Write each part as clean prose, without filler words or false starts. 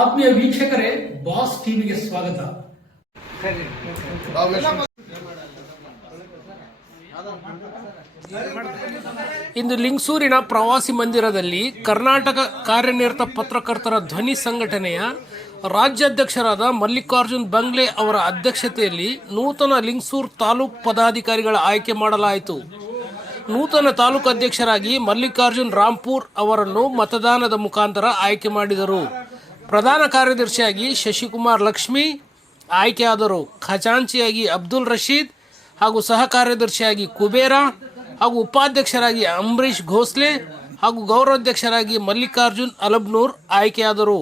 ಆತ್ಮೀಯ ವೀಕ್ಷಕರೇ, ಬಾಸ್ ಟಿವಿಗೆ ಸ್ವಾಗತ. ಇಂದು ಲಿಂಗಸೂರಿನ ಪ್ರವಾಸಿ ಮಂದಿರದಲ್ಲಿ ಕರ್ನಾಟಕ ಕಾರ್ಯನಿರತ ಪತ್ರಕರ್ತರ ಧ್ವನಿ ಸಂಘಟನೆಯ ರಾಜ್ಯಾಧ್ಯಕ್ಷರಾದ ಮಲ್ಲಿಕಾರ್ಜುನ್ ಬಂಗ್ಲೆ ಅವರ ಅಧ್ಯಕ್ಷತೆಯಲ್ಲಿ ನೂತನ ಲಿಂಗಸೂರು ತಾಲೂಕು ಪದಾಧಿಕಾರಿಗಳ ಆಯ್ಕೆ ಮಾಡಲಾಯಿತು. ನೂತನ ತಾಲೂಕು ಅಧ್ಯಕ್ಷರಾಗಿ ಮಲ್ಲಿಕಾರ್ಜುನ್ ರಾಂಪುರ್ ಅವರನ್ನು ಮತದಾನದ ಮುಖಾಂತರ ಆಯ್ಕೆ ಮಾಡಿದರು. ಪ್ರಧಾನ ಕಾರ್ಯದರ್ಶಿಯಾಗಿ ಶಶಿಕುಮಾರ್ ಲಕ್ಷ್ಮಿ ಆಯ್ಕೆಯಾದರು. ಖಜಾಂಚಿಯಾಗಿ ಅಬ್ದುಲ್ ರಶೀದ್ ಹಾಗೂ ಸಹ ಕಾರ್ಯದರ್ಶಿಯಾಗಿ ಕುಬೇರ ಹಾಗೂ ಉಪಾಧ್ಯಕ್ಷರಾಗಿ ಅಂಬರೀಶ್ ಘೋಸ್ಲೆ ಹಾಗೂ ಗೌರವಾಧ್ಯಕ್ಷರಾಗಿ ಮಲ್ಲಿಕಾರ್ಜುನ್ ಅಲಬ್ನೂರ್ ಆಯ್ಕೆಯಾದರು.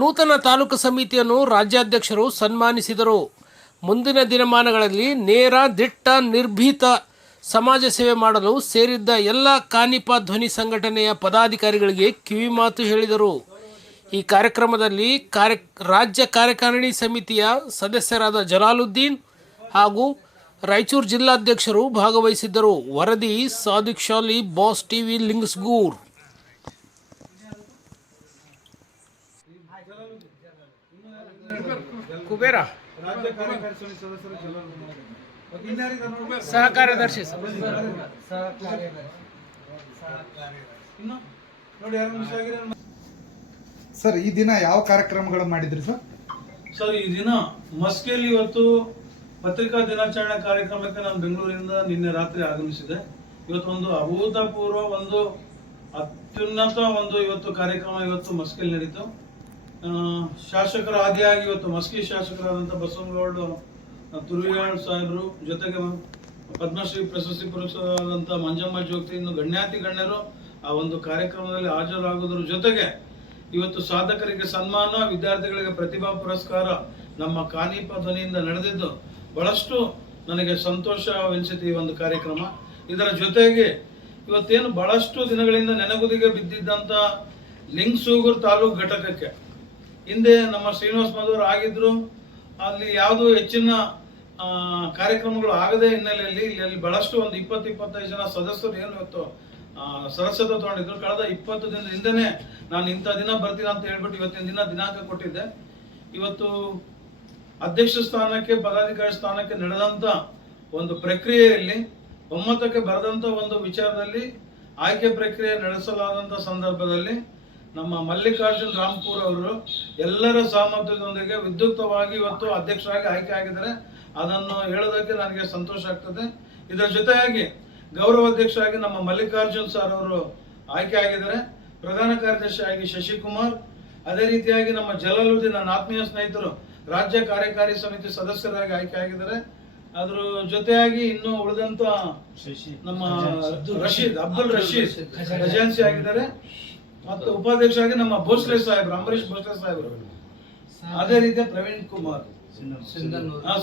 ನೂತನ ತಾಲೂಕು ಸಮಿತಿಯನ್ನು ರಾಜ್ಯಾಧ್ಯಕ್ಷರು ಸನ್ಮಾನಿಸಿದರು. ಮುಂದಿನ ದಿನಮಾನಗಳಲ್ಲಿ ನೇರ, ದಿಟ್ಟ, ನಿರ್ಭೀತ ಸಮಾಜ ಸೇವೆ ಮಾಡಲು ಸೇರಿದ್ದ ಎಲ್ಲ ಕಾನಿಪ ಧ್ವನಿ ಸಂಘಟನೆಯ ಪದಾಧಿಕಾರಿಗಳಿಗೆ ಕಿವಿಮಾತು ಹೇಳಿದರು. ಈ ಕಾರ್ಯಕ್ರಮದಲ್ಲಿ ರಾಜ್ಯ ಕಾರ್ಯಕಾರಿಣಿ ಸಮಿತಿಯ ಸದಸ್ಯರಾದ ಜಲಾಲುದ್ದೀನ್ ಹಾಗೂ ರಾಯಚೂರು ಜಿಲ್ಲಾಧ್ಯಕ್ಷರು ಭಾಗವಹಿಸಿದ್ದರು. ವರದಿ ಸಾದಿಕ್ ಶಾಲಿ, ಬಾಸ್ ಟಿವಿ, ಲಿಂಗಸೂರು. ಕುಬೇರ ಸಹ ಕಾರ್ಯದರ್ಶಿ ಸರ್, ಈ ದಿನ ಯಾವ ಕಾರ್ಯಕ್ರಮಗಳು ಮಾಡಿದ್ರಿ ಸರ್? ಸರ್, ಈ ದಿನ ಮಸ್ಕಿಯಲ್ಲಿ ಇವತ್ತು ಪತ್ರಿಕಾ ದಿನಾಚರಣೆ ಕಾರ್ಯಕ್ರಮಕ್ಕೆ ನಾನು ಬೆಂಗಳೂರಿನಿಂದ ನಿನ್ನೆ ರಾತ್ರಿ ಆಗಮಿಸಿದೆ. ಇವತ್ತು ಒಂದು ಅಭೂತಪೂರ್ವ, ಒಂದು ಅತ್ಯುನ್ನತ ಇವತ್ತು ಕಾರ್ಯಕ್ರಮ ಇವತ್ತು ಮಸ್ಕಿಯಲ್ಲಿ ನಡೀತು. ಶಾಸಕರ ಆದಿಯಾಗಿ ಇವತ್ತು ಮಸ್ಕಿ ಶಾಸಕರಾದಂಥ ಬಸವನಗೌಡ ತುರುವಿಯಾಳ್ ಸಾಹೇಬರು, ಜೊತೆಗೆ ಪದ್ಮಶ್ರೀ ಪ್ರಶಸ್ತಿ ಪುರಸ್ಕೃತರಾದಂಥ ಮಂಜಮ್ಮ ಜೋಗ್ತಿ, ಇನ್ನು ಗಣ್ಯಾತಿ ಗಣ್ಯರು ಆ ಒಂದು ಕಾರ್ಯಕ್ರಮದಲ್ಲಿ ಹಾಜರಾಗುವುದರ ಜೊತೆಗೆ ಇವತ್ತು ಸಾಧಕರಿಗೆ ಸನ್ಮಾನ, ವಿದ್ಯಾರ್ಥಿಗಳಿಗೆ ಪ್ರತಿಭಾ ಪುರಸ್ಕಾರ ನಮ್ಮ ಕಾನಿಪ ಧ್ವನಿಯಿಂದ ನಡೆದಿದ್ದು ಬಹಳಷ್ಟು ನನಗೆ ಸಂತೋಷವೆನಿಸಿತು ಈ ಒಂದು ಕಾರ್ಯಕ್ರಮ. ಇದರ ಜೊತೆಗೆ ಇವತ್ತೇನು ಬಹಳಷ್ಟು ದಿನಗಳಿಂದ ನೆನಗುದಿಗೆ ಬಿದ್ದಿದ್ದಂಥ ಲಿಂಗಸೂರು ತಾಲೂಕು ಘಟಕಕ್ಕೆ ಹಿಂದೆ ನಮ್ಮ ಶ್ರೀನಿವಾಸ್ ಮಧುವರು ಆಗಿದ್ರು. ಅಲ್ಲಿ ಯಾವುದು ಹೆಚ್ಚಿನ ಕಾರ್ಯಕ್ರಮಗಳು ಆಗದೆ ಹಿನ್ನೆಲೆಯಲ್ಲಿ ಇಲ್ಲಿ ಬಹಳಷ್ಟು ಒಂದು 20-25 ಜನ ಸದಸ್ಯರು ಏನು ಇವತ್ತು ಸದಸ್ಯತ್ವ ತಗೊಂಡಿದ್ರು. ಕಳೆದ 20 ದಿನದ ಹಿಂದೆನೆ ನಾನು ಇಂಥ ದಿನ ಬರ್ತೀನಿ ಅಂತ ಹೇಳ್ಬಿಟ್ಟು ಇವತ್ತಿನ ದಿನಾಂಕ ಕೊಟ್ಟಿದ್ದೆ. ಇವತ್ತು ಅಧ್ಯಕ್ಷ ಸ್ಥಾನಕ್ಕೆ, ಪದಾಧಿಕಾರಿ ಸ್ಥಾನಕ್ಕೆ ನಡೆದಂತ ಒಂದು ಪ್ರಕ್ರಿಯೆಯಲ್ಲಿ ಒಮ್ಮತಕ್ಕೆ ಬರೆದಂತ ಒಂದು ವಿಚಾರದಲ್ಲಿ ಆಯ್ಕೆ ಪ್ರಕ್ರಿಯೆ ನಡೆಸಲಾದಂತ ಸಂದರ್ಭದಲ್ಲಿ ನಮ್ಮ ಮಲ್ಲಿಕಾರ್ಜುನ್ ರಾಂಪುರ್ ಅವರು ಎಲ್ಲರ ಸಹಮತದೊಂದಿಗೆ ವಿದ್ಯುಕ್ತವಾಗಿ ಇವತ್ತು ಅಧ್ಯಕ್ಷರಾಗಿ ಆಯ್ಕೆ ಆಗಿದ್ದಾರೆ. ಅದನ್ನು ಹೇಳೋದಕ್ಕೆ ನನಗೆ ಸಂತೋಷ ಆಗ್ತದೆ. ಇದರ ಜೊತೆಯಾಗಿ ಗೌರವಾಧ್ಯಕ್ಷರಾಗಿ ನಮ್ಮ ಮಲ್ಲಿಕಾರ್ಜುನ್ ಸರ್ ಅವರು ಆಯ್ಕೆ ಆಗಿದ್ದಾರೆ. ಪ್ರಧಾನ ಕಾರ್ಯದರ್ಶಿಯಾಗಿ ಶಶಿಕುಮಾರ್, ಅದೇ ರೀತಿಯಾಗಿ ನಮ್ಮ ಜಲಾಲುದ್ದೀನ್, ನನ್ನ ಆತ್ಮೀಯ ಸ್ನೇಹಿತರು, ರಾಜ್ಯ ಕಾರ್ಯಕಾರಿ ಸಮಿತಿ ಸದಸ್ಯರಾಗಿ ಆಯ್ಕೆ ಆಗಿದ್ದಾರೆ. ಅದ್ರ ಜೊತೆಯಾಗಿ ಇನ್ನು ಉಳಿದಂತ ನಮ್ಮ ಅಬ್ದುಲ್ ರಶೀದ್ ಖಜಾನ್ಸಿ ಆಗಿದ್ದಾರೆ. ಮತ್ತು ಉಪಾಧ್ಯಕ್ಷರಾಗಿ ನಮ್ಮ ಭೋಸ್ಲೆ ಸಾಹೇಬ್ರು, ಅಂಬರೀಶ್ ಭೋಸ್ಲೆ ಸಾಹೇಬ್ರು, ಅದೇ ರೀತಿಯ ಪ್ರವೀಣ್ ಕುಮಾರ್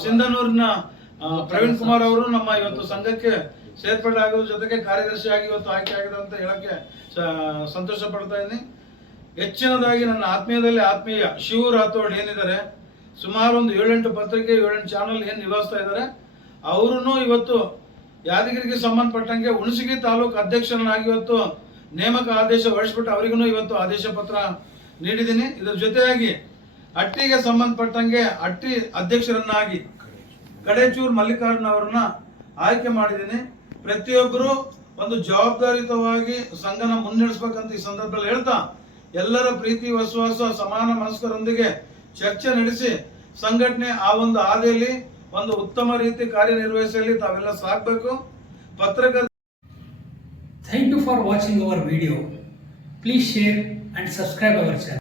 ಸಿಂಧನೂರಿನ ಪ್ರವೀಣ್ ಕುಮಾರ್ ಅವರು ನಮ್ಮ ಇವತ್ತು ಸಂಘಕ್ಕೆ ಸೇರ್ಪಡೆ ಆಗೋದ್ರ ಜೊತೆಗೆ ಕಾರ್ಯದರ್ಶಿಯಾಗಿ ಇವತ್ತು ಆಯ್ಕೆ ಆಗಿದೆ ಅಂತ ಹೇಳಕ್ಕೆ ಸಂತೋಷ ಪಡ್ತಾ ಇದ್ದೀನಿ. ಹೆಚ್ಚಿನದಾಗಿ ನನ್ನ ಆತ್ಮೀಯದಲ್ಲಿ ಆತ್ಮೀಯ ಶಿವ ರಾಥೋಡ್ ಏನಿದ್ದಾರೆ, ಸುಮಾರು ಒಂದು 7-8 ಪತ್ರಿಕೆ, 7-8 ಚಾನಲ್ ಏನು ನಿಭಾಯಿಸ್ತಾ ಇದ್ದಾರೆ, ಅವರೂ ಇವತ್ತು ಯಾದಗಿರಿಗೆ ಸಂಬಂಧಪಟ್ಟಂಗೆ ಹುಣಸಗಿ ತಾಲೂಕು ಅಧ್ಯಕ್ಷರನ್ನಾಗಿ ಇವತ್ತು ನೇಮಕ ಆದೇಶ ಹೊರಡಿಸ್ಬಿಟ್ಟು ಅವರಿಗೂ ಇವತ್ತು ಆದೇಶ ಪತ್ರ ನೀಡಿದ್ದೀನಿ. ಇದರ ಜೊತೆಯಾಗಿ ಅಟ್ಟಿಗೆ ಸಂಬಂಧಪಟ್ಟಂಗೆ ಅಟ್ಟಿ ಅಧ್ಯಕ್ಷರನ್ನಾಗಿ ಕಡೇಚೂರು ಮಲ್ಲಿಕಾರ್ಜುನ್ ಅವರನ್ನ ಆಯ್ಕೆ ಮಾಡಿದ್ದೀನಿ. ಪ್ರತಿಯೊಬ್ಬರು ಒಂದು ಜವಾಬ್ದಾರಿಯುತವಾಗಿ ಸಂಘನ ಮುನ್ನಡೆಸಬೇಕಂತ ಈ ಸಂದರ್ಭದಲ್ಲಿ ಹೇಳ್ತಾ, ಎಲ್ಲರ ಪ್ರೀತಿ, ವಿಶ್ವಾಸ, ಸಮಾನ ಮನಸ್ಕರೊಂದಿಗೆ ಚರ್ಚೆ ನಡೆಸಿ ಸಂಘಟನೆ ಆ ಒಂದು ಹಾದಿಯಲ್ಲಿ ಒಂದು ಉತ್ತಮ ರೀತಿ ಕಾರ್ಯನಿರ್ವಹಿಸಲಿ ತಾವೆಲ್ಲ ಸಾಗಬೇಕು. ಪತ್ರಕರ್ತ Thank you for watching our video. Please share and subscribe our channel.